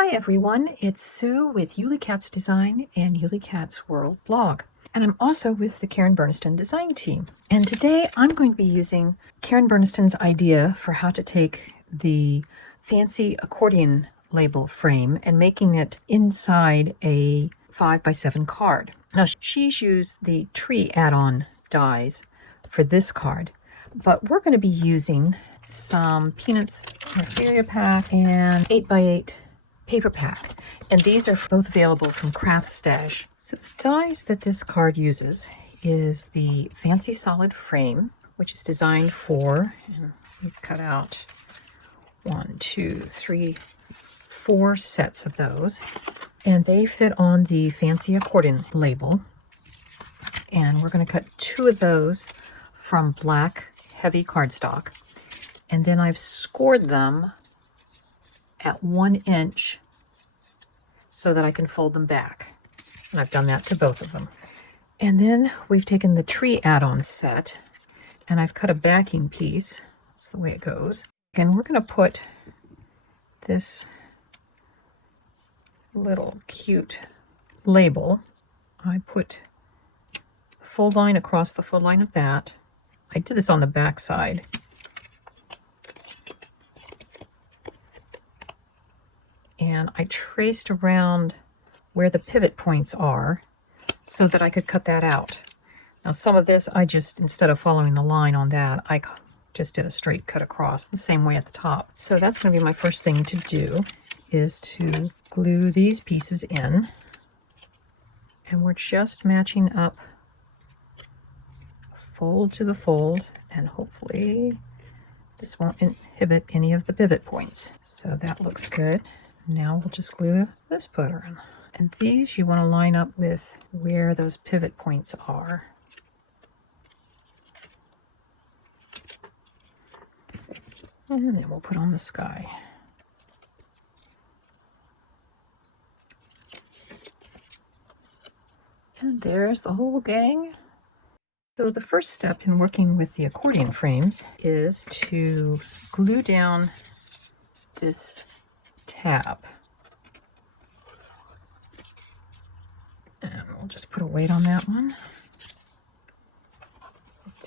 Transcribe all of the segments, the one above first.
Hi everyone, it's Sue with Ully Cat's Design and Ully Cat's World blog. And I'm also with the Karen Berniston design team. And today I'm going to be using Karen Berniston's idea for how to take the fancy accordion label frame and making it inside a 5x7 card. Now she's used the tree add-on dies for this card, but we're going to be using some Peanuts Etheria pack and 8x8 paper pack, and these are both available from Craft Stash. So the dies that this card uses is the fancy solid frame, which is designed for, and we've cut out 4 sets of those, and they fit on the fancy accordion label. And we're going to cut 2 of those from black heavy cardstock, and then I've scored them at 1 inch so that I can fold them back. And I've done that to both of them. And then we've taken the tree add-on set and I've cut a backing piece. That's the way it goes. And we're going to put this little cute label. I put the fold line across the fold line of that. I did this on the back side. And I traced around where the pivot points are so that I could cut that out. Now some of this I just, instead of following the line on that, I just did a straight cut across the same way at the top. So that's going to be my first thing to do, is to glue these pieces in. And we're just matching up fold to the fold, and hopefully this won't inhibit any of the pivot points. So that looks good. Now we'll just glue this footer in. And these you want to line up with where those pivot points are. And then we'll put on the sky. And there's the whole gang. So the first step in working with the accordion frames is to glue down this tab. And we'll just put a weight on that one.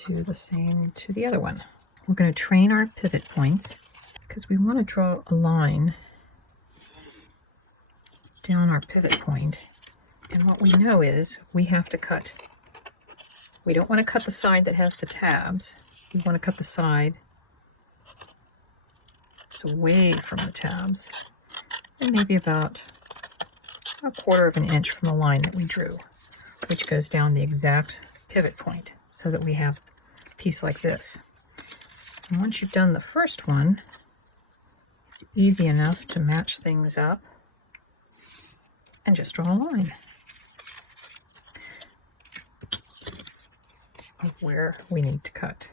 Do the same to the other one. We're going to train our pivot points because we want to draw a line down our pivot point. And what we know is we have to cut. We don't want to cut the side that has the tabs. We want to cut the side that's away from the tabs, and maybe about 1/4 of an inch from the line that we drew, which goes down the exact pivot point, so that we have a piece like this. And once you've done the first one, it's easy enough to match things up and just draw a line of where we need to cut.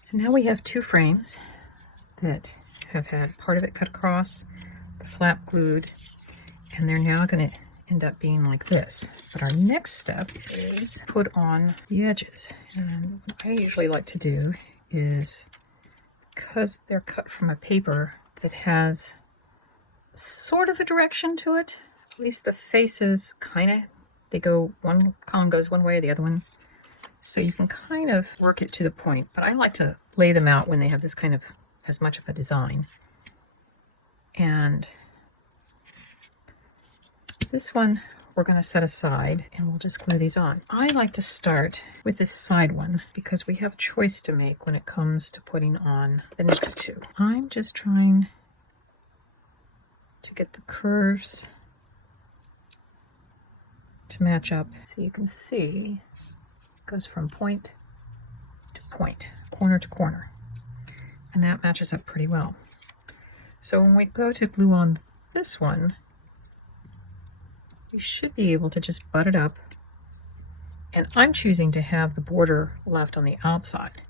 So now we have 2 frames that have had part of it cut across, the flap glued, and they're now going to end up being like this. But our next step is put on the edges. And what I usually like to do is, because they're cut from a paper that has sort of a direction to it, at least the faces kind of, they go, one column goes one way, the other one. So you can kind of work it to the point, but I like to lay them out when they have this kind of, as much of a design. And this one we're going to set aside and we'll just glue these on. I like to start with this side one because we have a choice to make when it comes to putting on the next 2. I'm just trying to get the curves to match up so you can see it goes from point to point, corner to corner, and that matches up pretty well. So when we go to glue on this one, we should be able to just butt it up, and I'm choosing to have the border left on the outside.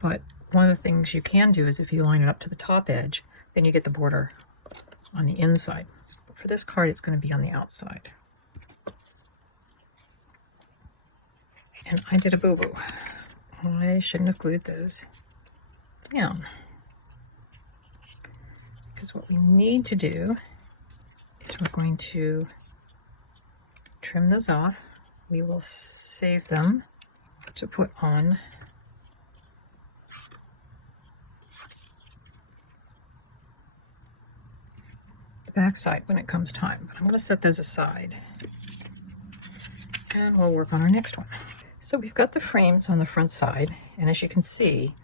But one of the things you can do is if you line it up to the top edge, then you get the border on the inside. But for this card, it's going to be on the outside. And I did a boo-boo. I shouldn't have glued those down. because what we need to do is we're going to trim those off. We will save them to put on the back side when it comes time. But I'm going to set those aside and we'll work on our next one. So we've got the frames on the front side, and as you can see,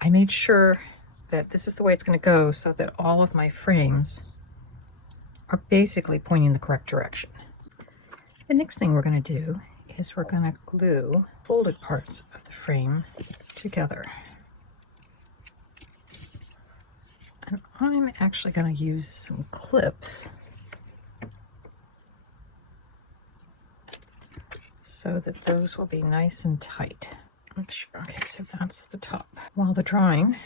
I made sure that this is the way it's going to go so that all of my frames are basically pointing the correct direction. The next thing we're going to do is we're going to glue folded parts of the frame together. And I'm actually going to use some clips so that those will be nice and tight. Make sure. Okay, so that's the top. While they're drying,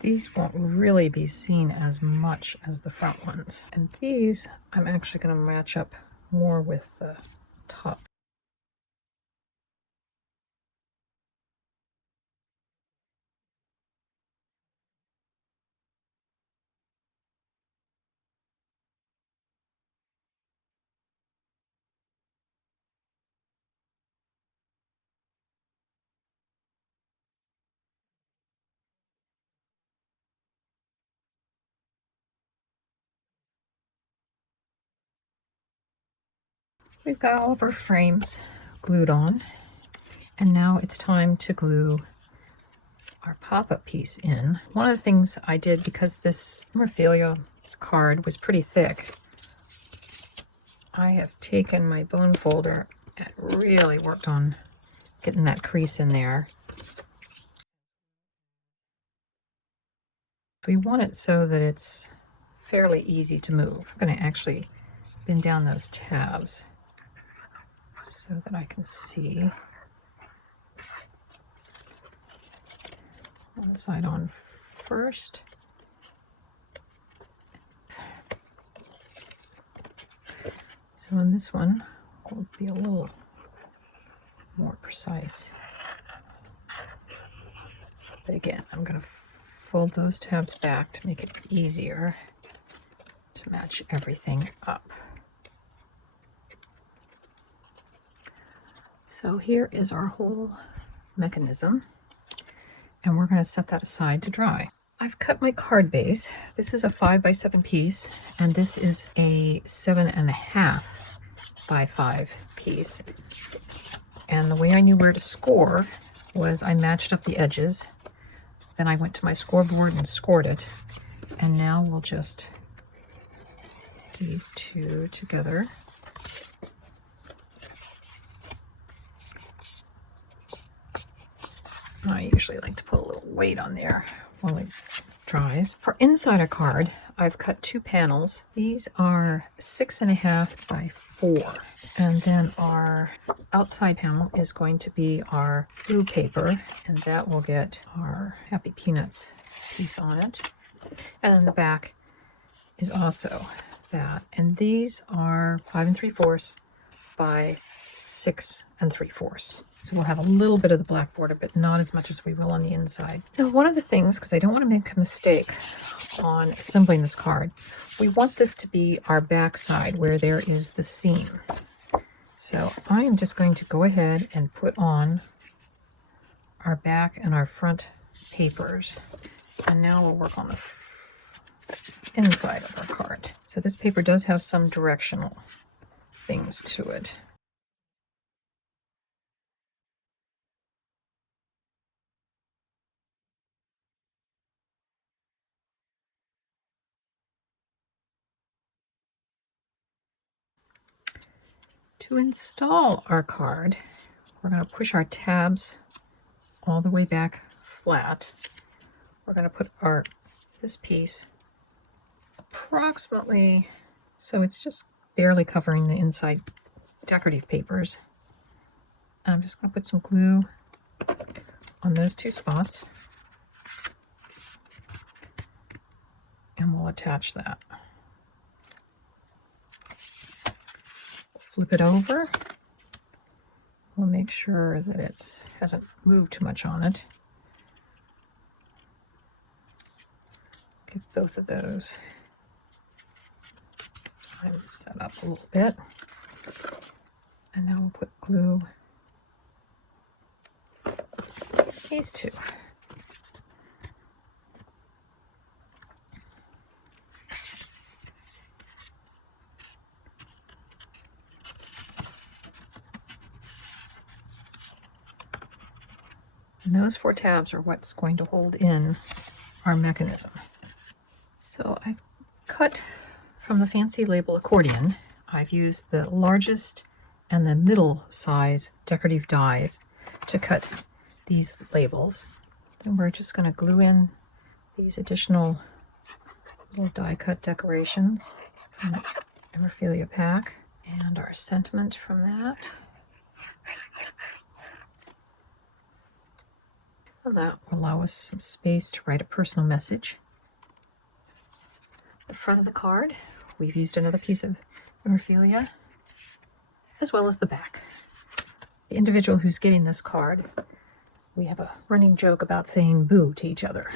these won't really be seen as much as the front ones. And these, I'm actually going to match up more with the top. We've got all of our frames glued on, and now it's time to glue our pop-up piece in. One of the things I did, because this memorabilia card was pretty thick, I have taken my bone folder and really worked on getting that crease in there. We want it so that it's fairly easy to move. I'm going to actually bend down those tabs so that I can see. One side on first. So on this one, we'll be a little more precise. But again, I'm going to fold those tabs back to make it easier to match everything up. So here is our whole mechanism, and we're going to set that aside to dry. I've cut my card base. This is a 5x7 piece, and this is a 7.5 by 5 piece. And the way I knew where to score was I matched up the edges. Then I went to my scoreboard and scored it. And now we'll just these two together. I usually like to put a little weight on there while it dries. For inside a card, I've cut 2 panels. These are 6.5 by 4. And then our outside panel is going to be our blue paper, and that will get our Happy Peanuts piece on it. And then the back is also that. And these are 5 3/4 by 6 3/4. So we'll have a little bit of the black border, but not as much as we will on the inside. Now, one of the things, because I don't want to make a mistake on assembling this card, we want this to be our back side where there is the seam. So I am just going to go ahead and put on our back and our front papers. And now we'll work on the inside of our card. So this paper does have some directional things to it. To install our card, we're going to push our tabs all the way back flat. We're going to put this piece approximately, so it's just barely covering the inside decorative papers. I'm just going to put some glue on those 2 spots, and we'll attach that. Flip it over. We'll make sure that it hasn't moved too much on it. get both of those. I'm set up a little bit. And now we'll put glue these two. And those 4 tabs are what's going to hold in our mechanism. So I've cut from the fancy label Accordion. I've used the largest and the middle size decorative dies to cut these labels. And we're just going to glue in these additional little die cut decorations from the Memorabilia pack and our sentiment from that. And that will allow us some space to write a personal message. The front of the card, we've used another piece of memorabilia, as well as the back. The individual who's getting this card, we have a running joke about saying boo to each other.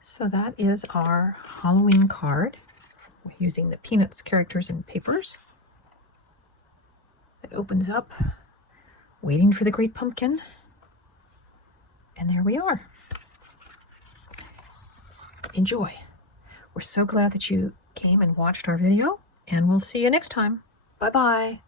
So that is our Halloween card. We're using the Peanuts characters and papers. It opens up, waiting for the Great Pumpkin. And there we are. Enjoy. We're so glad that you came and watched our video, and we'll see you next time. Bye-bye.